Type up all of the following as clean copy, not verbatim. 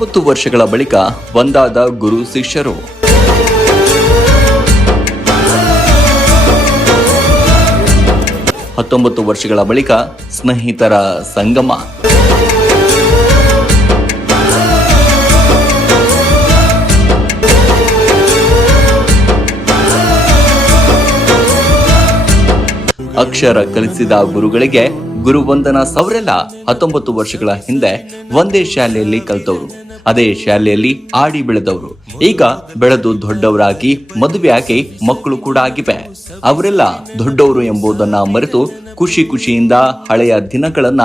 19 ವರ್ಷಗಳ ಬಳಿಕ ಒಂದಾದ ಗುರು ಶಿಷ್ಯರು. 19 ವರ್ಷಗಳ ಬಳಿಕ ಸ್ನೇಹಿತರ ಸಂಗಮ. ಅಕ್ಷರ ಕಲಿಸಿದ ಗುರುಗಳಿಗೆ ಗುರುವಂದನಾ ಸವರೆಲ್ಲ 19 ವರ್ಷಗಳ ಹಿಂದೆ ಒಂದೇ ಶಾಲೆಯಲ್ಲಿ ಕಲಿತವರು, ಅದೇ ಶಾಲೆಯಲ್ಲಿ ಆಡಿ ಬೆಳೆದವರು. ಈಗ ಬೆಳೆದು ದೊಡ್ಡವರಾಗಿ ಮದುವೆಯಾಗಿ ಮಕ್ಕಳು ಕೂಡ ಆಗಿವೆ. ಅವರೆಲ್ಲ ದೊಡ್ಡವರು ಎಂಬುದನ್ನ ಮರೆತು ಖುಷಿಯಿಂದ ಹಳೆಯ ದಿನಗಳನ್ನ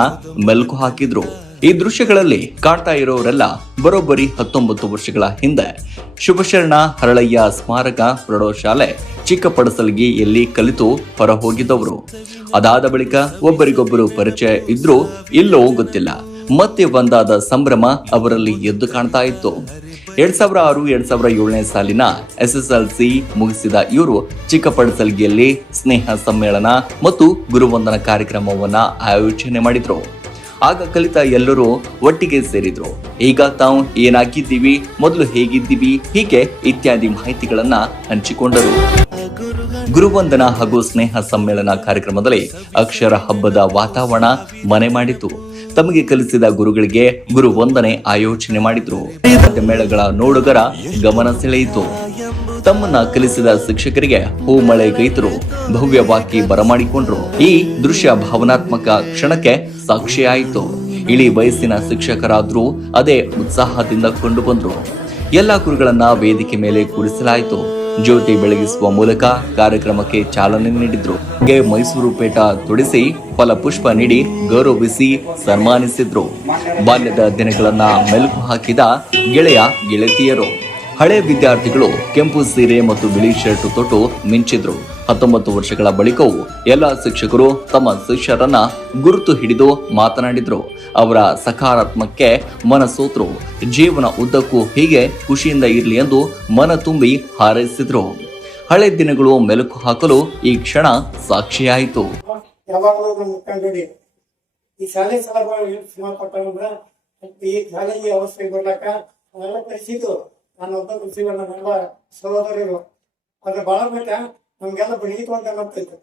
ಮೆಲುಕು ಹಾಕಿದ್ರು. ಈ ದೃಶ್ಯಗಳಲ್ಲಿ ಕಾಡ್ತಾ ಇರೋರೆಲ್ಲ ಬರೋಬ್ಬರಿ 19 ವರ್ಷಗಳ ಹಿಂದೆ ಶುಭಶರಣ ಹರಳಯ್ಯ ಸ್ಮಾರಕ ಪ್ರೌಢಶಾಲೆ ಚಿಕ್ಕಪಡಸಲಗಿಯಲ್ಲಿ ಕಲಿತು ಹೊರ ಹೋಗಿದ್ದವರು. ಅದಾದ ಬಳಿಕ ಒಬ್ಬರಿಗೊಬ್ಬರು ಪರಿಚಯ ಇದ್ರೂ ಇಲ್ಲೋ ಗೊತ್ತಿಲ್ಲ, ಮತ್ತೆ ಒಂದಾದ ಸಂಭ್ರಮ ಅವರಲ್ಲಿ ಎದ್ದು ಕಾಣ್ತಾ ಇತ್ತು. 2006-2007ನೇ ಸಾಲಿನ SSLC ಮುಗಿಸಿದ ಇವರು ಚಿಕ್ಕಪಡಸಲಗಿಯಲ್ಲಿ ಸ್ನೇಹ ಸಮ್ಮೇಳನ ಮತ್ತು ಗುರುವಂದನಾ ಕಾರ್ಯಕ್ರಮವನ್ನ ಆಯೋಜನೆ ಮಾಡಿದ್ರು. ಆಗ ಕಲಿತ ಎಲ್ಲರೂ ಒಟ್ಟಿಗೆ ಸೇರಿದ್ರು. ಈಗ ತಾವು ಏನಾಗಿದ್ದೀವಿ, ಮೊದಲು ಹೇಗಿದ್ದೀವಿ, ಹೀಗೆ ಇತ್ಯಾದಿ ಮಾಹಿತಿಗಳನ್ನ ಹಂಚಿಕೊಂಡರು. ಗುರುವಂದನಾ ಹಾಗೂ ಸ್ನೇಹ ಸಮ್ಮೇಳನ ಕಾರ್ಯಕ್ರಮದಲ್ಲಿ ಅಕ್ಷರ ಹಬ್ಬದ ವಾತಾವರಣ ಮನೆ ಮಾಡಿತು. ತಮಗೆ ಕಲಿಸಿದ ಗುರುಗಳಿಗೆ ಗುರುವಂದನೆ ಆಯೋಜನೆ ಮಾಡಿದ್ರು. ಮೇಳಗಳ ನೋಡುಗರ ಗಮನ ಸೆಳೆಯಿತು. ತಮ್ಮನ್ನ ಕಲಿಸಿದ ಶಿಕ್ಷಕರಿಗೆ ಹೂಮಳೆ ಗೈತರು ಭವ್ಯವಾಗಿ ಬರಮಾಡಿಕೊಂಡ್ರು. ಈ ದೃಶ್ಯ ಭಾವನಾತ್ಮಕ ಕ್ಷಣಕ್ಕೆ ಸಾಕ್ಷಿಯಾಯಿತು. ಇಳಿ ವಯಸ್ಸಿನ ಶಿಕ್ಷಕರಾದ್ರೂ ಅದೇ ಉತ್ಸಾಹದಿಂದ ಕೊಂಡು ಬಂದ್ರು. ಎಲ್ಲಾ ಗುರುಗಳನ್ನ ವೇದಿಕೆ ಮೇಲೆ ಕೂರಿಸಲಾಯಿತು. ಜ್ಯೋತಿ ಬೆಳಗಿಸುವ ಮೂಲಕ ಕಾರ್ಯಕ್ರಮಕ್ಕೆ ಚಾಲನೆ ನೀಡಿದ್ರು. ಮೈಸೂರು ಪೇಟ ತೊಡಿಸಿ ಫಲಪುಷ್ಪ ನೀಡಿ ಗೌರವಿಸಿ ಸನ್ಮಾನಿಸಿದ್ರು. ಬಾಲ್ಯದ ದಿನಗಳನ್ನ ಮೆಲುಕು ಹಾಕಿದ ಗೆಳೆಯ ಗೆಳತಿಯರು. ಹಳೆ ವಿದ್ಯಾರ್ಥಿಗಳು ಕೆಂಪು ಸೀರೆ ಮತ್ತು ಬಿಳಿ ಶರ್ಟ್ ತೊಟ್ಟು ಮಿಂಚಿದ್ರು. 19 ವರ್ಷಗಳ ಬಳಿಕವೂ ಎಲ್ಲ ಶಿಕ್ಷಕರು ತಮ್ಮ ಶಿಷ್ಯರನ್ನ ಗುರುತು ಹಿಡಿದು ಮಾತನಾಡಿದ್ರು. ಅವರ ಸಕಾರಾತ್ಮಕಕ್ಕೆ ಮನಸೋತ್ರು. ಜೀವನ ಉದ್ದಕ್ಕೂ ಹೀಗೆ ಖುಷಿಯಿಂದ ಇರಲಿ ಎಂದು ಮನ ತುಂಬಿ ಹಾರೈಸಿದ್ರು. ಹಳೆ ದಿನಗಳು ಮೆಲುಕು ಹಾಕಲು ಈ ಕ್ಷಣ ಸಾಕ್ಷಿಯಾಯಿತು. ನಾನೊಬ್ಬ ಕೃಷಿಗಳ ನಮ್ಮ ಸಹೋದರರು ಅದ್ರ ಬಹಳ ಬೇಕ ನಮ್ಗೆಲ್ಲ ಬೆಳೀತು ಅಂತ ಅನ್ನಿಸ್ತೈತೆ.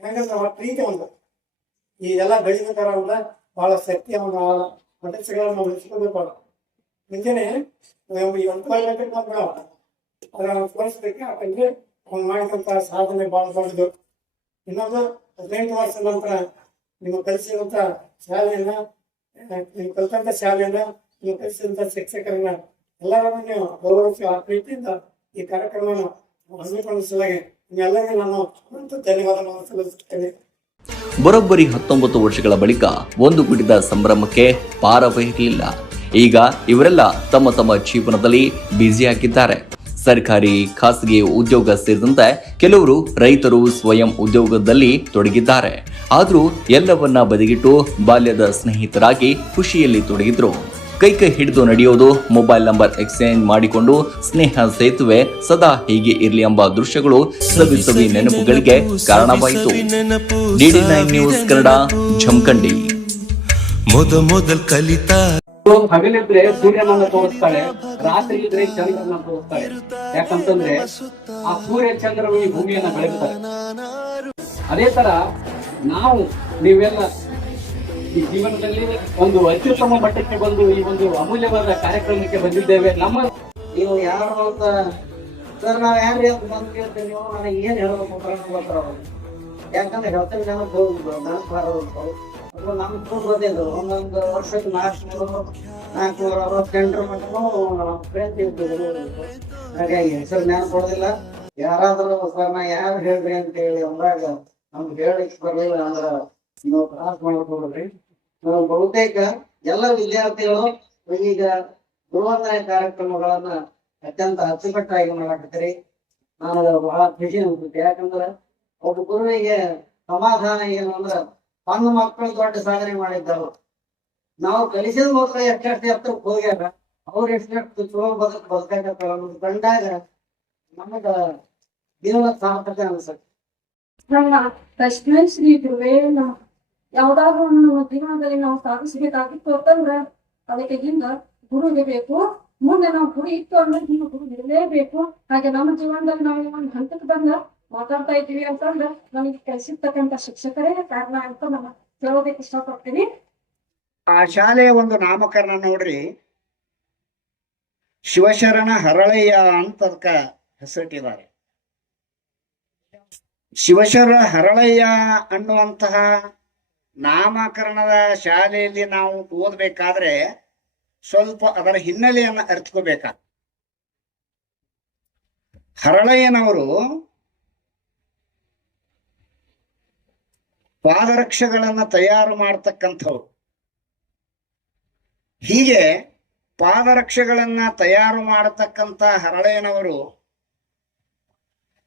ಹೆಂಗಂದ್ರೆ ನಮ್ಮ ಪ್ರೀತಿ ಒಂದು ಈ ಎಲ್ಲ ಬೆಳೀಬೇಕಾರ ಅಂದ್ರ ಬಹಳ ಶಕ್ತಿ ಅವನ ಮನಸ್ಸುಗಳನ್ನ ನಾವು ಉಳಿಸ್ಕೋಬೇಕು. ಮುಂಜಾನೆ ಅದನ್ನ ತೋರಿಸ್ಬೇಕು. ಯಾಕಂದ್ರೆ ಅವ್ನು ಮಾಡಿದಂತ ಸಾಧನೆ ಬಹಳ ದೊಡ್ಡದು. ಇನ್ನೊಂದು 18 ವರ್ಷದ ನಂತರ ನಿಮ್ಮ ಕಲಿಸಿದಂತ ಶಾಲೆಯನ್ನ, ನೀವು ಕಲಿತಂತ ಶಾಲೆಯನ್ನ, ನೀವು ಕಲಿಸಿದಂತ ಶಿಕ್ಷಕರನ್ನ ಎಲ್ಲರನ್ನು ನೀವು ಗೌರವಿಸಿ ಆ ಪ್ರೀತಿಯಿಂದ ಈ ಕಾರ್ಯಕ್ರಮವನ್ನು ಹಮ್ಮಿಕೊಳ್ಳಿಸಲಾಗಿ ನಿಮ್ಮೆಲ್ಲರಿಗೂ ನಾನು ಧನ್ಯವಾದಗಳನ್ನು ಸಲ್ಲಿಸುತ್ತೇನೆ. ಬರೋಬ್ಬರಿ 19 ವರ್ಷಗಳ ಬಳಿಕ ಒಂದು ಗುಡಿದ ಸಂಭ್ರಮಕ್ಕೆ ಪಾರವಿರಲಿಲ್ಲ. ಈಗ ಇವರೆಲ್ಲ ತಮ್ಮ ತಮ್ಮ ಜೀವನದಲ್ಲಿ ಬ್ಯುಸಿಯಾಗಿದ್ದಾರೆ. ಸರ್ಕಾರಿ, ಖಾಸಗಿ ಉದ್ಯೋಗ ಸೇರಿದಂತೆ ಕೆಲವರು ರೈತರು ಸ್ವಯಂ ಉದ್ಯೋಗದಲ್ಲಿ ತೊಡಗಿದ್ದಾರೆ. ಆದರೂ ಎಲ್ಲವನ್ನ ಬದಿಗಿಟ್ಟು ಬಾಲ್ಯದ ಸ್ನೇಹಿತರಾಗಿ ಖುಷಿಯಲ್ಲಿ ತೊಡಗಿದ್ರು. ಕೈ ಹಿಡಿದು ನಡೆಯೋದು, ಮೊಬೈಲ್ ನಂಬರ್ ಎಕ್ಸ್ಚೇಂಜ್ ಮಾಡಿಕೊಂಡು ಸ್ನೇಹ ಸೇತುವೆ ಸದಾ ಹೀಗೆ ಇರಲಿ ಎಂಬ ದೃಶ್ಯಗಳು ಸವಿ ನೆನಪುಗಳಿಗೆ ಕಾರಣವಾಯಿತು. DD9 news Kannada, Jamkhandi. ಮೊದಲು ಕಲಿತ ಹಗಲಿದ್ರೆ ಸೂರ್ಯನನ್ನ ತೋರಿಸ್ತಾಳೆ, ರಾತ್ರಿ ಇದ್ರೆ ಚಂದ್ರನ ತೋರಿಸ್ತಾಳೆ. ಯಾಕಂತಂದ್ರೆ ಆ ಸೂರ್ಯ ಚಂದ್ರರು ಈ ಭೂಮಿಯನ್ನ ಬೆಳಗ್ತಾರೆ. ಅದೇ ತರ ನಾವು ನೀವೆಲ್ಲ ಈ ಜೀವನದಲ್ಲಿ ಒಂದು ಅತ್ಯುತ್ತಮ ಮಟ್ಟಕ್ಕೆ ಬಂದು ಈ ಒಂದು ಅಮೂಲ್ಯವಾದ ಕಾರ್ಯಕ್ರಮಕ್ಕೆ ಬಂದಿದ್ದೇವೆ. ನಮ್ಮ ನೀವು ಯಾರು ಅಂತ ಸರ್ ನಾವ್ ಯಾರು ಬಂದು ಕೇಳ್ತೇವೆ, ನೀವು ನನಗೆ ಏನ್ ಹೇಳ್ಬೇಕು ಯಾಕಂದ್ರೆ ಹೇಳ್ತೇವೆ ನೆನಪು ನಮ್ ಕೂಡ್ಬೋದೇನು ಒಂದೊಂದು ವರ್ಷಕ್ಕೆ 460 ಮಟ್ಟನು ಫ್ರೆಂಡ್ಸ್ ಇರ್ತಿದ್ರು. ಹಾಗಾಗಿ ಹೆಸರು ನೆನಪು ಕೊಡೋದಿಲ್ಲ. ಯಾರಾದ್ರೂ ಸರ್ ನಾ ಯಾರು ಹೇಳ್ರಿ ಅಂತ ಹೇಳಿ ಅಂದಾಗ ನಮ್ಗೆ ಹೇಳಿಕ್ ಬರ್ಲಿಲ್ಲ ಅಂದ್ರ ನೀವು ಕ್ರಾಸ್ ಮಾಡ್ಕೊಡ್ರಿ. ಬಹುತೇಕ ಎಲ್ಲ ವಿದ್ಯಾರ್ಥಿಗಳು ಈಗ ಗುರುವಂದನೆ ಕಾರ್ಯಕ್ರಮಗಳನ್ನ ಅತ್ಯಂತ ಅಚ್ಚುಕಟ್ಟಾಗಿ ಮಾಡಾಕತ್ತೀರಿ. ನಾನು ಬಹಳ ಖುಷಿ ಅನ್ಸುತ್ತೆ. ಯಾಕಂದ್ರೆ ಒಬ್ಬ ಗುರುವಿಗೆ ಸಮಾಧಾನ ಏನು ಅಂದ್ರ ಸಣ್ಣ ಮಕ್ಕಳು ದೊಡ್ಡ ಸಾಧನೆ ಮಾಡಿದ್ದವರು. ನಾವು ಕಲಿಸಿದ ಮಕ್ಕಳು ಎಷ್ಟೆಷ್ಟು ಹತ್ರಕ್ಕೆ ಹೋಗ್ಯಾರ, ಅವ್ರು ಎಷ್ಟೆಷ್ಟು ಚಲೋ ಬದುಕಾಕತ್ತಾರ ಅನ್ನೋದು ಕಂಡಾಗ ನಮಗ ಜೀವನ ಸಾರ್ಥಕ ಅನ್ಸುತ್ತೆ. ನನ್ನ ಪ್ರಶ್ನೆ ಶ್ರೀ ಗುರುವೇ, ಯಾವ್ದಾದ್ರು ನಮ್ಮ ಜೀವನದಲ್ಲಿ ನಾವು ಸಾಧಿಸಬೇಕಾಗಿತ್ತು ಅಂತಂದ್ರೆ ಅದಕ್ಕಿಂತ ಗುರುಗೆ ಬೇಕು. ಮುಂದೆ ನಾವು ಗುರು ಇತ್ತು ಅಂದ್ರೆ ನೀವು ಗುರು ಇರಲೇಬೇಕು. ಹಾಗೆ ನಮ್ಮ ಜೀವನದಲ್ಲಿ ನಾವು ಒಂದು ಹಂತಕ್ಕೆ ಬಂದ ಮಾತಾಡ್ತಾ ಇದ್ದೀವಿ ಅಂತಂದ್ರೆ ನಮಗೆ ಕಲಿಸಿರ್ತಕ್ಕಂಥ ಶಿಕ್ಷಕರೇ ಕಾರಣ ಅಂತ ನಾನು ಹೇಳೋದಕ್ಕೆ ಇಷ್ಟಪಡ್ತೀನಿ. ಆ ಶಾಲೆಯ ಒಂದು ನಾಮಕರಣ ನೋಡ್ರಿ, ಶಿವಶರಣ ಹರಳಯ್ಯ ಅಂತ ಅದಕ್ಕ ಹೆಸರಿಟ್ಟಿದ್ದಾರೆ. ಶಿವಶರಣ ಹರಳಯ್ಯ ಅನ್ನುವಂತಹ ನಾಮಕರಣದ ಶಾಲೆಯಲ್ಲಿ ನಾವು ಓದ್ಬೇಕಾದ್ರೆ ಸ್ವಲ್ಪ ಅದರ ಹಿನ್ನೆಲೆಯನ್ನ ಅರ್ಥಕೋಬೇಕ. ಹರಳಯ್ಯನವರು ಪಾದರಕ್ಷೆಗಳನ್ನ ತಯಾರು ಮಾಡ್ತಕ್ಕಂಥವ್ರು. ಹೀಗೆ ಪಾದರಕ್ಷೆಗಳನ್ನ ತಯಾರು ಮಾಡತಕ್ಕಂಥ ಹರಳಯ್ಯನವರು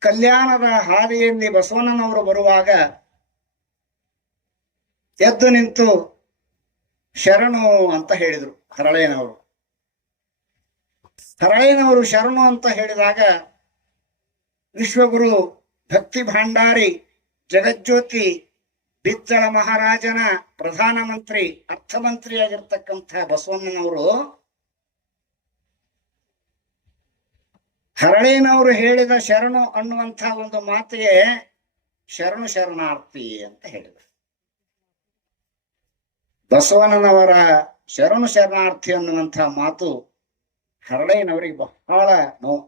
ಕಲ್ಯಾಣದ ಹಾದಿಯಲ್ಲಿ ಬಸವಣ್ಣನವರು ಬರುವಾಗ ಎದ್ದು ನಿಂತು ಶರಣು ಅಂತ ಹೇಳಿದರು ಹರಳಯ್ಯನವರು. ಹರಳಯ್ಯನವರು ಶರಣು ಅಂತ ಹೇಳಿದಾಗ ವಿಶ್ವಗುರು ಭಕ್ತಿ ಭಾಂಡಾರಿ ಜಗಜ್ಯೋತಿ ಬಿಜ್ಜಳ ಮಹಾರಾಜನ ಪ್ರಧಾನಮಂತ್ರಿ ಅರ್ಥಮಂತ್ರಿಯಾಗಿರ್ತಕ್ಕಂಥ ಬಸವಣ್ಣನವರು ಹರಳಯ್ಯನವರು ಹೇಳಿದ ಶರಣು ಅನ್ನುವಂಥ ಒಂದು ಮಾತಿಗೆ ಶರಣು ಶರಣಾರ್ಥಿ ಅಂತ ಹೇಳಿದರು. ಬಸವಣ್ಣನವರ ಶರಣು ಶರಣಾರ್ಥಿ ಅನ್ನುವಂಥ ಮಾತು ಹರಳಯ್ಯನವರಿಗೆ ಬಹಳ ನೋವು.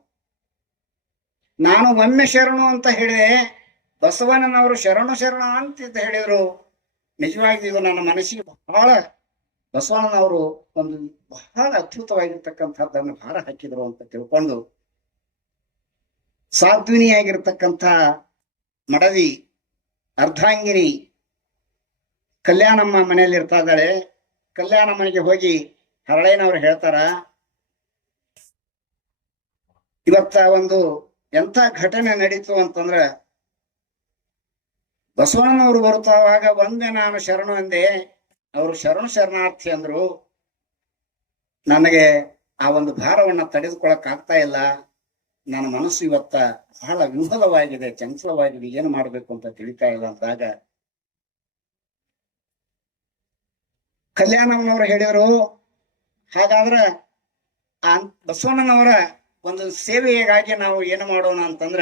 ನಾನು ಒಮ್ಮೆ ಶರಣು ಅಂತ ಹೇಳಿದೆ, ಬಸವಣ್ಣನವರು ಶರಣು ಶರಣ ಅಂತ ಹೇಳಿದ್ರು. ನಿಜವಾಗಿಯೂ ನನ್ನ ಮನಸ್ಸಿಗೆ ಬಹಳ ಬಸವಣ್ಣನವರು ಒಂದು ಬಹಳ ಅದ್ಭುತವಾಗಿರ್ತಕ್ಕಂಥದ್ದನ್ನು ಭಾರ ಹಾಕಿದ್ರು ಅಂತ ತಿಳ್ಕೊಂಡು ಸಾಧ್ವಿನಿಯಾಗಿರ್ತಕ್ಕಂಥ ಮಡದಿ ಅರ್ಧಾಂಗಿನಿ ಕಲ್ಯಾಣಮ್ಮ ಮನೆಯಲ್ಲಿ ಇರ್ತಾ ಇದ್ದಾಳೆ. ಕಲ್ಯಾಣಮ್ಮನಿಗೆ ಹೋಗಿ ಹರಳಯ್ಯನವ್ರು ಹೇಳ್ತಾರ, ಇವತ್ತ ಒಂದು ಎಂಥ ಘಟನೆ ನಡೀತು ಅಂತಂದ್ರ, ಬಸವಣ್ಣನವರು ಬರುತ್ತವಾಗ ಒಂದೇ ನಾನು ಶರಣು ಅಂದೆ, ಅವರು ಶರಣು ಶರಣಾರ್ಥಿ ಅಂದ್ರು. ನನಗೆ ಆ ಒಂದು ಭಾರವನ್ನ ತಡೆದುಕೊಳ್ಳಕ್ ಆಗ್ತಾ ಇಲ್ಲ. ನನ್ನ ಮನಸ್ಸು ಇವತ್ತ ಬಹಳ ವಿಫಲವಾಗಿದೆ, ಚಂಚಲವಾಗಿದೆ, ಏನು ಮಾಡ್ಬೇಕು ಅಂತ ತಿಳಿತಾ ಇಲ್ಲ ಅಂದಾಗ ಕಲ್ಯಾಣಮ್ಮನವರು ಹೇಳಿದ್ರು, ಹಾಗಾದ್ರ ಆ ಬಸವಣ್ಣನವರ ಒಂದು ಸೇವೆಗಾಗಿ ನಾವು ಏನು ಮಾಡೋಣ ಅಂತಂದ್ರ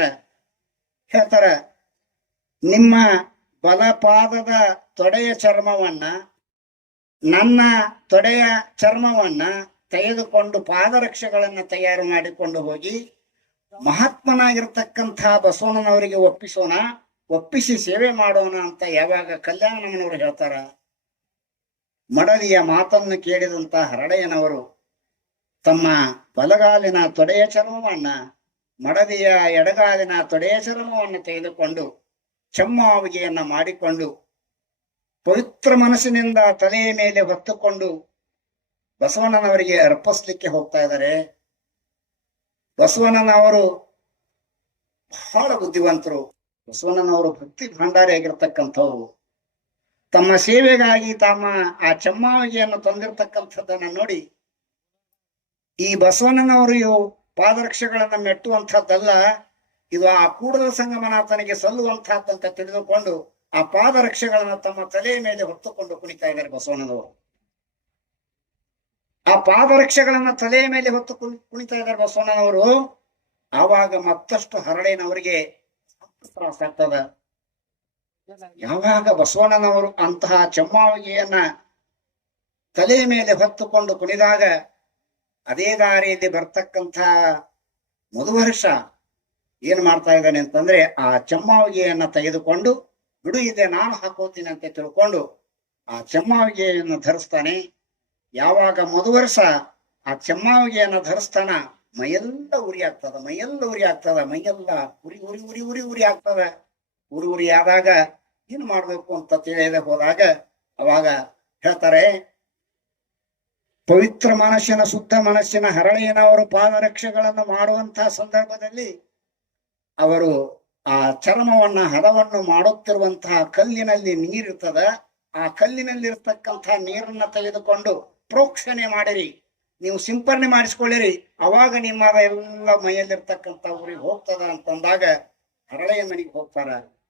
ಹೇಳ್ತಾರ, ನಿಮ್ಮ ಬಲಪಾದದ ತೊಡೆಯ ಚರ್ಮವನ್ನ ನನ್ನ ತೊಡೆಯ ಚರ್ಮವನ್ನ ತೆಗೆದುಕೊಂಡು ಪಾದರಕ್ಷೆಗಳನ್ನ ತಯಾರು ಮಾಡಿಕೊಂಡು ಹೋಗಿ ಮಹಾತ್ಮನಾಗಿರ್ತಕ್ಕಂಥ ಬಸವಣ್ಣನವರಿಗೆ ಒಪ್ಪಿಸೋಣ, ಒಪ್ಪಿಸಿ ಸೇವೆ ಮಾಡೋಣ ಅಂತ ಯಾವಾಗ ಕಲ್ಯಾಣಮ್ಮನವರು ಹೇಳ್ತಾರ, ಮಡದಿಯ ಮಾತನ್ನು ಕೇಳಿದಂತ ಹರಳಯ್ಯನವರು ತಮ್ಮ ಬಲಗಾಲಿನ ತೊಡೆಯ ಚರ್ಮವನ್ನ ಮಡದಿಯ ಎಡಗಾಲಿನ ತೊಡೆಯ ಚರ್ಮವನ್ನು ತೆಗೆದುಕೊಂಡು ಚೆಮ್ಮಾವಿಗೆಯನ್ನ ಮಾಡಿಕೊಂಡು ಪವಿತ್ರ ಮನಸ್ಸಿನಿಂದ ತಲೆಯ ಮೇಲೆ ಹೊತ್ತುಕೊಂಡು ಬಸವಣ್ಣನವರಿಗೆ ಅರ್ಪಿಸ್ಲಿಕ್ಕೆ ಹೋಗ್ತಾ ಇದ್ದಾರೆ. ಬಸವಣ್ಣನವರು ಬಹಳ ಬುದ್ಧಿವಂತರು. ಬಸವಣ್ಣನವರು ಭಕ್ತಿ ಭಂಡಾರಿ ಆಗಿರ್ತಕ್ಕಂಥವ್ರು. ತಮ್ಮ ಸೇವೆಗಾಗಿ ತಮ್ಮ ಆ ಚೆಮ್ಮಾವಿಗೆಯನ್ನು ತಂದಿರತಕ್ಕಂಥದ್ದನ್ನ ನೋಡಿ ಈ ಬಸವಣ್ಣನವರು ಪಾದರಕ್ಷೆಗಳನ್ನ ಮೆಟ್ಟುವಂಥದ್ದಲ್ಲ, ಇದು ಆ ಕೂಡಲ ಸಂಗಮನಾಥನಿಗೆ ಸಲ್ಲುವಂತಹದ್ದಂತ ತಿಳಿದುಕೊಂಡು ಆ ಪಾದರಕ್ಷೆಗಳನ್ನ ತಮ್ಮ ತಲೆಯ ಮೇಲೆ ಹೊತ್ತುಕೊಂಡು ಕುಣಿತಾ ಇದ್ದಾರೆ ಬಸವಣ್ಣನವರು. ಆ ಪಾದರಕ್ಷೆಗಳನ್ನ ತಲೆಯ ಮೇಲೆ ಹೊತ್ತು ಕುಣಿತಾ ಇದ್ದಾರೆ ಬಸವಣ್ಣನವರು. ಆವಾಗ ಮತ್ತಷ್ಟು ಹರಳಯ್ಯನವರಿಗೆ ತ್ರಾಸ ಆಗ್ತದ. ಯಾವಾಗ ಬಸವಣ್ಣನವರು ಅಂತಹ ಚೆಮ್ಮಾವಿಗೆಯನ್ನ ತಲೆಯ ಮೇಲೆ ಹೊತ್ತುಕೊಂಡು ಕುಣಿದಾಗ ಅದೇ ದಾರಿಯಲ್ಲಿ ಬರ್ತಕ್ಕಂಥ ಮಧುವರ್ಷ ಏನ್ ಮಾಡ್ತಾ ಇದ್ದಾನೆ ಅಂತಂದ್ರೆ ಆ ಚೆಮ್ಮಾವಿಗೆಯನ್ನ ತೆಗೆದುಕೊಂಡು ಬಿಡು ಇದೆ ನಾನು ಹಾಕೋತೀನಿ ಅಂತ ತಿಳ್ಕೊಂಡು ಆ ಚೆಮ್ಮಾವಿಗೆಯನ್ನು ಧರಿಸ್ತಾನೆ. ಯಾವಾಗ ಮಧುವರ್ಷ ಆ ಚೆಮ್ಮಾವಿಗೆಯನ್ನ ಧರಿಸ್ತಾನ ಮೈಯೆಲ್ಲ ಉರಿ ಆಗ್ತದ, ಮೈಯೆಲ್ಲ ಉರಿ ಆಗ್ತದ, ಮೈಯೆಲ್ಲ ಉರಿ ಉರಿ ಉರಿ ಉರಿ ಉರಿ ಆಗ್ತದ. ಉರಿ ಉರಿ ಆದಾಗ ಏನ್ ಮಾಡ್ಬೇಕು ಅಂತ ತಿಳಿಯದೆ ಹೋದಾಗ ಅವಾಗ ಹೇಳ್ತಾರೆ, ಪವಿತ್ರ ಮನಸ್ಸಿನ ಶುದ್ಧ ಮನಸ್ಸಿನ ಹರಳಯ್ಯನವರು ಪಾದರಕ್ಷೆಗಳನ್ನು ಮಾಡುವಂತಹ ಸಂದರ್ಭದಲ್ಲಿ ಅವರು ಆ ಚರ್ಮವನ್ನ ಹದವನ್ನು ಮಾಡುತ್ತಿರುವಂತಹ ಕಲ್ಲಿನಲ್ಲಿ ನೀರಿರ್ತದ. ಆ ಕಲ್ಲಿನಲ್ಲಿ ಇರ್ತಕ್ಕಂತಹ ನೀರನ್ನ ತೆಗೆದುಕೊಂಡು ಪ್ರೋಕ್ಷಣೆ ಮಾಡಿರಿ, ನೀವು ಸಿಂಪರಣೆ ಮಾಡಿಸ್ಕೊಳ್ಳಿರಿ, ಅವಾಗ ನಿಮ್ಮ ಎಲ್ಲ ಮೈಯಲ್ಲಿರ್ತಕ್ಕಂಥ ಊರಿಗೆ ಹೋಗ್ತದ ಅಂತಂದಾಗ ಹರಳಯ್ಯನ ಮನೆಗೆ ಹೋಗ್ತಾರ.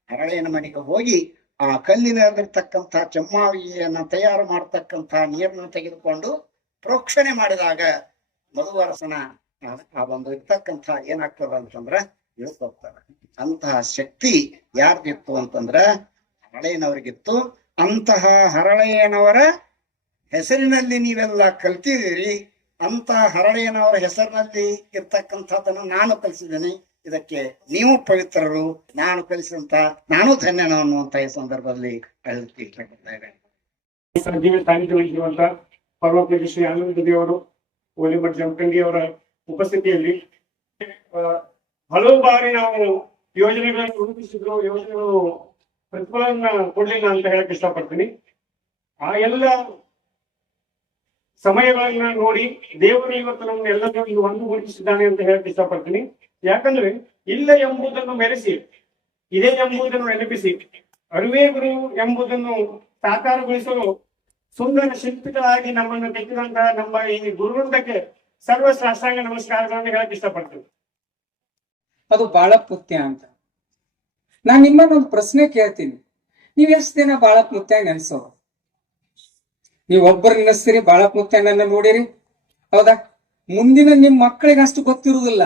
ಹರಳಯ್ಯನ ಮನೆಗೆ ಹೋಗಿ ಆ ಕಲ್ಲಿನಲ್ಲಿರ್ತಕ್ಕಂಥ ಚೆಮ್ಮಾವಿಯನ್ನ ತಯಾರು ಮಾಡ್ತಕ್ಕಂಥ ನೀರನ್ನು ತೆಗೆದುಕೊಂಡು ಪ್ರೋಕ್ಷಣೆ ಮಾಡಿದಾಗ ಮಧುವರಸನ ಆ ಒಂದು ಇರ್ತಕ್ಕಂಥ ಏನಾಗ್ತದ ಅಂತಂದ್ರ ಇಳ್ಕೋಗ್ತಾರ. ಅಂತಹ ಶಕ್ತಿ ಯಾರ್ದಿತ್ತು ಅಂತಂದ್ರ ಹರಳೆಯನವರಿಗಿತ್ತು. ಅಂತಹ ಹರಳೆಯನವರ ಹೆಸರಿನಲ್ಲಿ ನೀವೆಲ್ಲ ಕಲ್ತಿದ್ದೀರಿ. ಅಂತ ಹರಳೆಯನವರ ಹೆಸರಿನಲ್ಲಿ ಇರ್ತಕ್ಕಂಥದ್ದನ್ನು ನಾನು ಕಲಿಸಿದ್ದೇನೆ. ಇದಕ್ಕೆ ನೀವು ಪವಿತ್ರರು, ನಾನು ಕಲಿಸಿದಂತ ನಾನು ಧನ್ಯನು ಅನ್ನುವಂತ ಈ ಸಂದರ್ಭದಲ್ಲಿ ಹೇಳಲಿಕ್ಕೆ ಇಷ್ಟಪಡ್ತಾ ಇದ್ದೇನೆ. ಸಂಜೀವಿ ಸಾನ್ನಿಧ್ಯವಂತ ಪರಮಪೂಜ್ಯ ಶ್ರೀ ಆನಂದ ದೇವರು ಓಲಿಮಠ ಜಮಖಂಡಿ ಅವರ ಉಪಸ್ಥಿತಿಯಲ್ಲಿ ಹಲವು ಬಾರಿ ನಾವು ಯೋಜನೆಗಳನ್ನು ರೂಪಿಸಿದ್ರು, ಯೋಜನೆಗಳು ಪ್ರತಿಫಲನ ಕೊಡ್ಲಿಲ್ಲ ಅಂತ ಹೇಳಕ್ ಇಷ್ಟಪಡ್ತೀನಿ. ಆ ಎಲ್ಲ ಸಮಯಗಳನ್ನ ನೋಡಿ ದೇವರು ಇವತ್ತು ನಮ್ಗೆ ಎಲ್ಲರೂ ಒಂದುಗೂಡಿಸಿದ್ದಾನೆ ಅಂತ ಹೇಳಕ್ ಇಷ್ಟಪಡ್ತೀನಿ. ಯಾಕಂದ್ರೆ ಇಲ್ಲ ಎಂಬುದನ್ನು ಮೆರೆಸಿ, ಇದೆ ಎಂಬುದನ್ನು ನೆನಪಿಸಿ, ಅರಿವೇ ಗುರು ಎಂಬುದನ್ನು ಸಾಕಾರಗೊಳಿಸಲು ಸುಂದರ ಶಿಲ್ಪಿಗಳಾಗಿ ನಮ್ಮನ್ನು ತೆಗೆದಂತಹ ನಮ್ಮ ಈ ಗುರುವೃಂದಕ್ಕೆ ಸರ್ವ ಸಾಷ್ಟಾಂಗ ನಮಸ್ಕಾರಗಳನ್ನು ಹೇಳಕ್ ಇಷ್ಟಪಡ್ತೀನಿ. ಅದು ಬಾಳಪ್ಪ ಮುತ್ಯ ಅಂತ. ನಾನ್ ನಿಮ್ಮನ್ನ ಒಂದು ಪ್ರಶ್ನೆ ಕೇಳ್ತೀನಿ. ನೀವ್ ಎಷ್ಟ್ ದಿನ ಬಾಳಪ್ಪ ಮುತ್ಯ ನೆನ್ಸೋರು? ನೀವ್ ಒಬ್ಬರು ನೆನೆಸ್ತೀರಿ, ಬಾಳಪ್ಪ ಮುತ್ಯ ನನ್ನ ನೋಡಿರಿ, ಹೌದಾ? ಮುಂದಿನ ನಿಮ್ ಮಕ್ಕಳಿಗೆ ಅಷ್ಟು ಗೊತ್ತಿರುವುದಿಲ್ಲ.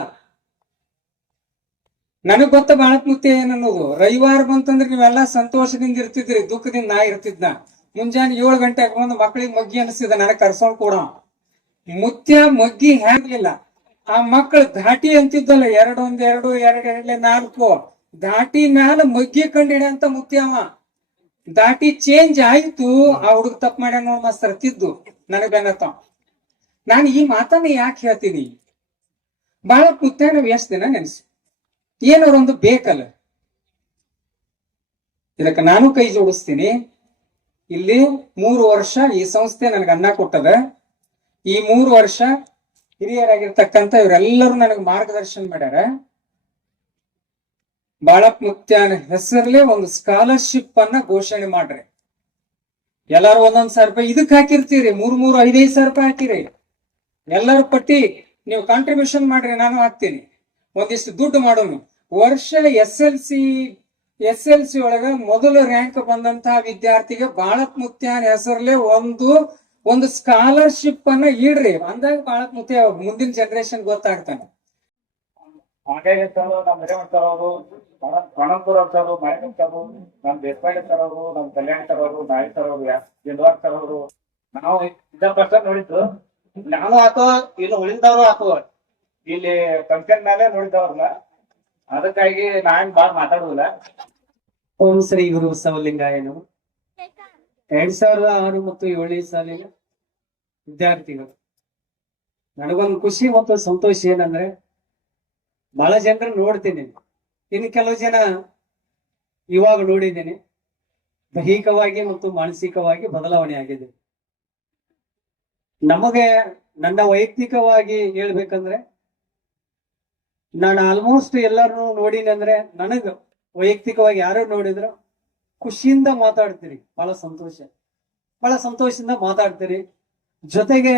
ನನಗ್ ಗೊತ್ತ ಬಾಳಪ್ಪ ಮುತ್ಯ ಏನನ್ನೋದು. ರವಿವಾರ ಬಂತಂದ್ರೆ ನೀವೆಲ್ಲಾ ಸಂತೋಷದಿಂದ ಇರ್ತಿದ್ರಿ, ದುಃಖದಿಂದ ನಾ ಇರ್ತಿದ್ನ. ಮುಂಜಾನೆ 7 ಗಂಟೆಗೆ ಬಂದು ಮಕ್ಕಳಿಗೆ ಮಗ್ಗಿ ಅನಿಸಿದ, ನನಗ್ ಕರ್ಸೋಣ್ ಕೂಡ. ಮುತ್ಯ ಮಗ್ಗಿ ಹೇಗ್ಲಿಲ್ಲ. ಆ ಮಕ್ಕಳು ಧಾಟಿ ಅಂತಿದ್ದಲ್ಲ, 2 1 2 2 4 ಧಾಟಿ ಮ್ಯಾಲ ಮಗ್ಗಿ ಕಂಡಿಡ ಅಂತ ಮುತ್ಯವ. ದಾಟಿ ಚೇಂಜ್ ಆಯ್ತು, ಆ ಹುಡುಗ ತಪ್ಪು ಮಾಡ್ಯಾನ ನೋಡ್ ಮಾಸ್ತರ್ ತಿದ್ದು ನನಗ್ ಬೆನ್ನತ್ತ. ನಾನು ಈ ಮಾತನ್ನ ಯಾಕೆ ಹೇಳ್ತೀನಿ? ಬಾಳಪ್ಪ ಮುತ್ಯ ನಾವ್ ಎಷ್ಟ್ ದಿನ ನೆನ್ಸು, ಏನೋರೊಂದು ಬೇಕಲ್ಲ. ಇದಕ್ಕೆ ನಾನು ಕೈ ಜೋಡಿಸ್ತೀನಿ. ಇಲ್ಲಿ 3 ವರ್ಷ ಈ ಸಂಸ್ಥೆ ನನಗೆ ಅನ್ನ ಕೊಟ್ಟದ. ಈ 3 ವರ್ಷ ಹಿರಿಯರಾಗಿರ್ತಕ್ಕಂಥ ಇವರೆಲ್ಲರೂ ನನಗೆ ಮಾರ್ಗದರ್ಶನ ಮಾಡ್ಯಾರ. ಬಾಳಪ್ಪ ಮುತ್ಯನ ಹೆಸರ್ಲೆ ಒಂದು ಸ್ಕಾಲರ್ಶಿಪ್ ಅನ್ನ ಘೋಷಣೆ ಮಾಡ್ರಿ. ಎಲ್ಲಾರು 1,000 ರೂಪಾಯಿ ಇದಕ್ ಹಾಕಿರ್ತೀರಿ, 3 5,000 ರೂಪಾಯಿ ಹಾಕಿರಿ. ಎಲ್ಲರೂ ಪಟ್ಟಿ ನೀವು ಕಾಂಟ್ರಿಬ್ಯೂಷನ್ ಮಾಡ್ರಿ, ನಾನು ಹಾಕ್ತೀನಿ. ಒಂದಿಷ್ಟು ದುಡ್ಡು ಮಾಡೋಣ. ವರ್ಷ ಎಸ್ ಎಲ್ ಸಿ ಒಳಗ ಮೊದಲು ರ್ಯಾಂಕ್ ಬಂದಂತಹ ವಿದ್ಯಾರ್ಥಿಗೆ ಬಾಳಪ್ಪ ಮುತ್ಯನ ಹೆಸರ್ಲೆ ಒಂದು ಸ್ಕಾಲರ್ಶಿಪ್ ಅನ್ನ ಇಡ್ರಿ. ಅಂದಾಗ ಬಾಳಪ್ಪ ಮುತ್ಯ ಮುಂದಿನ ಜನರೇಷನ್ ಗೊತ್ತಾಗ್ತಾನೆ. ಹಾಗಾಗಿ ನಮ್ಮ ಹಿರೇಮಠ ಅವರು, ಕಣಂಪುರ ಅವರು, ಮಾಯಕಂಠ ಅವರು, ನಮ್ ದೇಶಪಾಂಡೆ ಸರ್ ಅವರು, ನಮ್ ಕಲ್ಯಾಣ ಸರ್ ಅವರು, ನಾಯಕ್ ಸರ್ ಅವರು, ಯದ್ವಾರ್ ಸರ್ ಅವರು, ನಾವು ಇದ ನೋಡಿದ್ದು. ನಾನು ಆತೋ ಇಲ್ಲಿ ಉಳಿದವರು ಆತೋ ಇಲ್ಲಿ ಫಂಕ್ಷನ್ ಮೇಲೆ ನೋಡಿದವ್ರಲ್ಲ, ಅದಕ್ಕಾಗಿ ನಾನ್ ಬಾಳ್ ಮಾತಾಡುದಿಲ್ಲ. ಓಂ ಶ್ರೀ ಗುರು ಬಸವಲಿಂಗಾಯನು. 2006 ಮತ್ತು 7ನೇ ಸಾಲಿನ ವಿದ್ಯಾರ್ಥಿಗಳು. ನನಗೊಂದು ಖುಷಿ ಮತ್ತು ಸಂತೋಷ ಏನಂದ್ರೆ, ಬಹಳ ಜನರು ನೋಡ್ತೀನಿ, ಇನ್ನು ಕೆಲವು ಜನ ಇವಾಗ ನೋಡಿದ್ದೀನಿ, ದೈಹಿಕವಾಗಿ ಮತ್ತು ಮಾನಸಿಕವಾಗಿ ಬದಲಾವಣೆ ಆಗಿದೆ. ನಮಗೆ ನನ್ನ ವೈಯಕ್ತಿಕವಾಗಿ ಹೇಳ್ಬೇಕಂದ್ರೆ, ನಾನು ಆಲ್ಮೋಸ್ಟ್ ಎಲ್ಲರನ್ನು ನೋಡಿನಿ ಅಂದ್ರೆ, ನನಗ ವೈಯಕ್ತಿಕವಾಗಿ ಯಾರು ನೋಡಿದ್ರು ಖುಷಿಯಿಂದ ಮಾತಾಡ್ತೀರಿ, ಬಹಳ ಸಂತೋಷದಿಂದ ಮಾತಾಡ್ತೀರಿ. ಜೊತೆಗೆ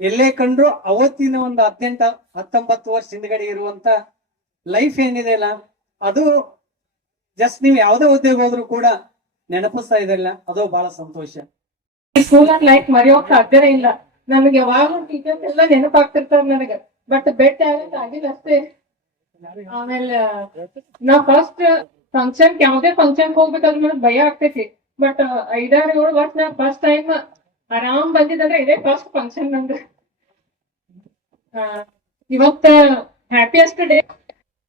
ಎಲ್ಲೇ ಕಂಡ್ರು ಅವತ್ತಿನ ಒಂದು 18-19 ವರ್ಷ ಹಿಂದ್ಗಡೆ ಇರುವಂತ ಲೈಫ್ ಏನಿದೆ ಅಲ್ಲ, ಅದು ಜಸ್ಟ್ ನೀವು ಯಾವುದೇ ಉದ್ಯೋಗ ಹೋದ್ರು ಕೂಡ ನೆನಪಿಸ್ತಾ ಇದೆಲ್ಲ, ಅದು ಬಹಳ ಸಂತೋಷ. ಸ್ಕೂಲ್ ಲೈಫ್ ಮರೆಯೋಕ್ ಸಾಧ್ಯನೇ ಇಲ್ಲ. ನಮಗೆ ಯಾವಾಗ್ಲೂ ಟೀಚರ್ಸ್ ಎಲ್ಲ ನೆನಪಾಗ್ತಿರ್ತಾರ ನನಗೆ. ಬಟ್ ಬೆಟ್ಟ ಆಗಿಲ್ಲ ಅಷ್ಟೇ. ಆಮೇಲೆ ನಾ ಫಸ್ಟ್ ಫಂಕ್ಷನ್, ಯಾವ್ದೇ ಫಂಕ್ಷನ್ ಹೋಗ್ಬೇಕಾದ್ರೆ ನನಗೆ ಭಯ ಆಗ್ತೈತಿ. ಬಟ್ 5-7 ವರ್ಷ ನಾ ಫಸ್ಟ್ ಟೈಮ್ ಆರಾಮ್ ಬಂದಿದ್ರೆ ಇದೇ ಫಸ್ಟ್ ಫಂಕ್ಷನ್ ನಂದು. ಇವತ್ತ ಹ್ಯಾಪಿಯೆಸ್ಟ್ ಡೇ.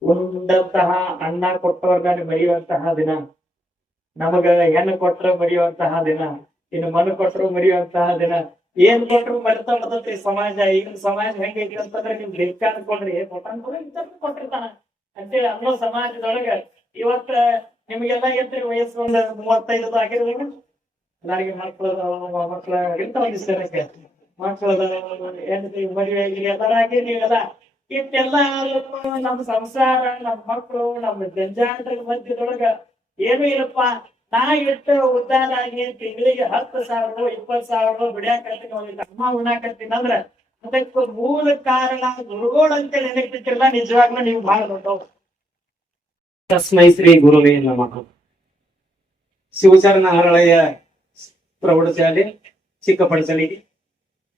ಉಂಡಂತಹ ಅನ್ನ ಕೊಟ್ಟವ್ರನ್ನ ಮರೆಯುವಂತಹ ದಿನ, ನಮಗ ಹೆಣ್ಣು ಕೊಟ್ಟರು ಮರೆಯುವಂತಹ ದಿನ, ಇನ್ನು ಮಣ್ಣು ಕೊಟ್ಟರು ಮರೆಯುವಂತಹ ದಿನ. ಏನ್ ಕೊಟ್ರು ಮರೆತ ಬರ್ತೈತಿ ಸಮಾಜ. ಈಗಿನ ಸಮಾಜ ಹೆಂಗೈತಿ ಅಂತಂದ್ರೆ, ನಿಮ್ ಲೆಕ್ಕ ಅನ್ಕೊಂಡ್ರಿ ಕೊಟ್ಟಿರ್ತಾನ ಅಂತೇಳಿ ಅನ್ನೋ ಸಮಾಜದೊಳಗ ಇವತ್ತ ನಿಮ್ಗೆಲ್ಲ ಎತ್ತಿ ವಯಸ್ಸು ಒಂದು 35 ಆಗಿರೋದು. ಎಲ್ಲರಿಗೆ ಮಕ್ಕಳು ಇರ್ತಾವೆ, ಮಕ್ಕಳದ ಹೆಂಡತಿ ಮದುವೆ ಎಲ್ಲರಾಗಿ ನೀವೆಲ್ಲ ಇಷ್ಟೆಲ್ಲ ನಮ್ ಸಂಸಾರ, ನಮ್ ಮಕ್ಕಳು, ನಮ್ ಜಂಜಾಟದ ಮಧ್ಯದೊಳಗ ಏನು ಇಲ್ಲಪ್ಪ. ನಾ ಇಟ್ಟು ಉದ್ದಾರ ಆಗಿ ತಿಂಗಳಿಗೆ 10,000 20,000 ದುಡಿಯಾಕತ್ತೀನಿ, ಒಂದು ಅಮ್ಮ ಉಣ್ಣಾಕತ್ತೀನಿ ಅಂದ್ರ ಅದಕ್ಕೆ ಮೂಲ ಕಾರಣ ಗುರುಗಳು ಅಂತೇಳಿ ಏನಿರ್ತಿಲ್ಲ. ನಿಜವಾಗ್ಲೂ ನೀವು ಬಹಳ ದೊಡ್ಡವ್ರು. ತಸ್ಮೈ ಶ್ರೀ ಗುರುವೇ ನಮಃ. ಶಿವಚರಣ ಹರಳೆಯ ಪ್ರೌಢಶಾಲೆ ಚಿಕ್ಕಪಡಸಲಿಗೆ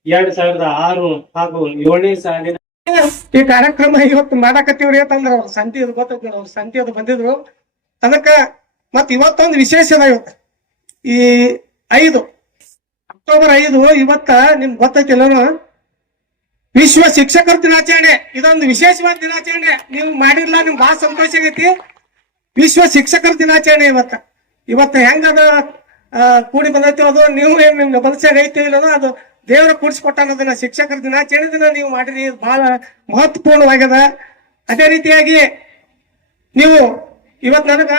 2006 ಹಾಗೂ 7ನೇ ಸಾಲಿನ ಈ ಕಾರ್ಯಕ್ರಮ ಇವತ್ತು ಮಾಡಾಕತ್ತೀವ್ರಿ ಅಂತಂದ್ರ ಅವ್ರ ಸಂತಿ ಅದು ಗೊತ್ತೈತಿ, ಅವ್ರ ಸಂತಿ ಅದು ಬಂದಿದ್ರು. ಅದಕ್ಕ ಮತ್ ಇವತ್ತೊಂದು ವಿಶೇಷ ಅದ. ಇವತ್ತು ಈ 5 ಅಕ್ಟೋಬರ್ 5 ಇವತ್ತ ನಿಮ್ಗೆ ಗೊತ್ತೈತಿ ಎಲ್ಲಾನು ವಿಶ್ವ ಶಿಕ್ಷಕರ ದಿನಾಚರಣೆ. ಇದೊಂದು ವಿಶೇಷವಾದ ದಿನಾಚರಣೆ. ನೀವು ಮಾಡಿರ್ಲ ನಿಮ್ಗೆ ಬಹಳ ಸಂತೋಷ ಆಗೈತಿ. ವಿಶ್ವ ಶಿಕ್ಷಕರ ದಿನಾಚರಣೆ ಇವತ್ತ ಹೆಂಗದ ಕೂಡಿ ಬಂದೈತಿ ಅದು ನೀವು ನಿಮ್ ಮನಸ್ಸಾಗ ಐತಿ ಇಲ್ಲೋ ಅದು ದೇವರ ಕೂಡಿಸ್ಕೊಟ್ಟಾನದನ್ನ. ಶಿಕ್ಷಕರ ದಿನಾಚರಣೆ ದಿನ ನೀವು ಮಾಡಿರಿ, ಬಹಳ ಮಹತ್ವಪೂರ್ಣವಾಗ್ಯದ. ಅದೇ ರೀತಿಯಾಗಿ ನೀವು ಇವತ್ ನನಗ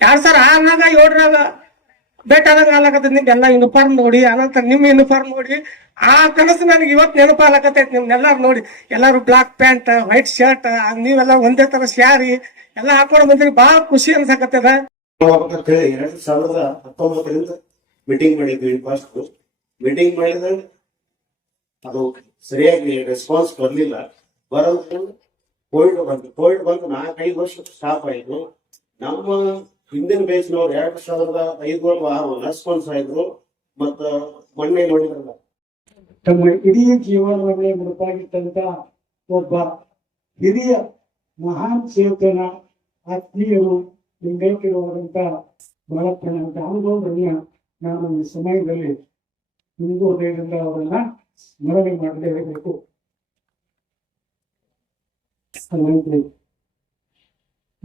2006 7 ಭೇಟಿ ಆದಾಗ ಆಲಕತ್ತೈತಿ ನಿಮ್ಗೆಲ್ಲ ಯೂನಿಫಾರ್ಮ್ ನೋಡಿ, ಅನಂತರ ನಿಮ್ ಯೂನಿಫಾರ್ಮ್ ನೋಡಿ ಆ ಕನಸು ನನಗೆ ಇವತ್ತು ನೆನಪು ಆಲಕತ್ತೈತಿ. ನಿಮ್ನೆಲ್ಲಾರು ನೋಡಿ, ಎಲ್ಲಾರು ಬ್ಲಾಕ್ ಪ್ಯಾಂಟ್, ವೈಟ್ ಶರ್ಟ್, ನೀವೆಲ್ಲ ಒಂದೇ ತರ ಸ್ಯಾರಿ ಎಲ್ಲ ಹಾಕೊಂಡು ಬಂದ್ರಿ. ಬಹಳ ಖುಷಿ ಅನ್ಸಕತ್ತದ. 2019 ಮೀಟಿಂಗ್ ಮಾಡಿದ್ವಿ. ಫಸ್ಟ್ ಮೀಟಿಂಗ್ ಮಾಡಿದಾಗ ಅದು ಸರಿಯಾಗಿ ರೆಸ್ಪಾನ್ಸ್ ಬರ್ಲಿಲ್ಲ. ಬರೋದು ಕೋವಿಡ್ ಬಂದು 4-5 ವರ್ಷ ಸ್ಟಾಪ್ ಆಯ್ತು. ನಮ್ಮ ಹಿಂದಿನ ಬೇಚ್ನವ್ರು 2005 ರೆಸ್ಪಾನ್ಸ್ ಆಯ್ತು. ಮತ್ತ ಮೊನ್ನೆ ನೋಡಿದ್ರಲ್ಲ, ತಮ್ಮ ಇಡೀ ಜೀವನವನ್ನೇ ಮುಡುಪಾಗಿಟ್ಟಂತ ಒಬ್ಬ ಹಿರಿಯ ಮಹಾನ್ ಚೇತನ ಆತ್ಮೀಯರು ಲಿಂಗೈಕ್ಯರಾದಂತ ಬಾಳಪ್ಪನ ದಾಮೋದರನ್ನ ನಾನು ಈ ಸಮಯದಲ್ಲಿ ಹಿಂದೂ ಹೃದಯದಿಂದ ಅವರನ್ನ ಸ್ಮರಣೆ ಮಾಡಲೇಬೇಕು.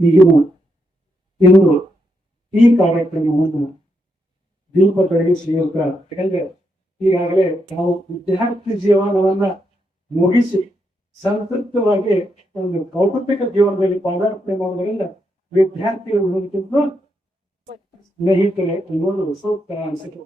ಈಗಿನ ಇಂದು ಈ ಕಾರ್ಯಕ್ರಮವನ್ನು ದೀಪ ಬೆಳಗಿಸುವಂತ ಈಗಾಗಲೇ ನಾವು ವಿದ್ಯಾರ್ಥಿ ಜೀವನವನ್ನ ಮುಗಿಸಿ ಸಂತೃಪ್ತವಾಗಿ ಒಂದು ಕೌಟುಂಬಿಕ ಜೀವನದಲ್ಲಿ ಪಾದಾರ್ಪಣೆ ಮಾಡೋದ್ರಿಂದ ವಿದ್ಯಾರ್ಥಿಗಳು ಸ್ನೇಹಿತರೆ ಅನ್ನೋದು ಸೂಕ್ತ ಅನಿಸಿತು.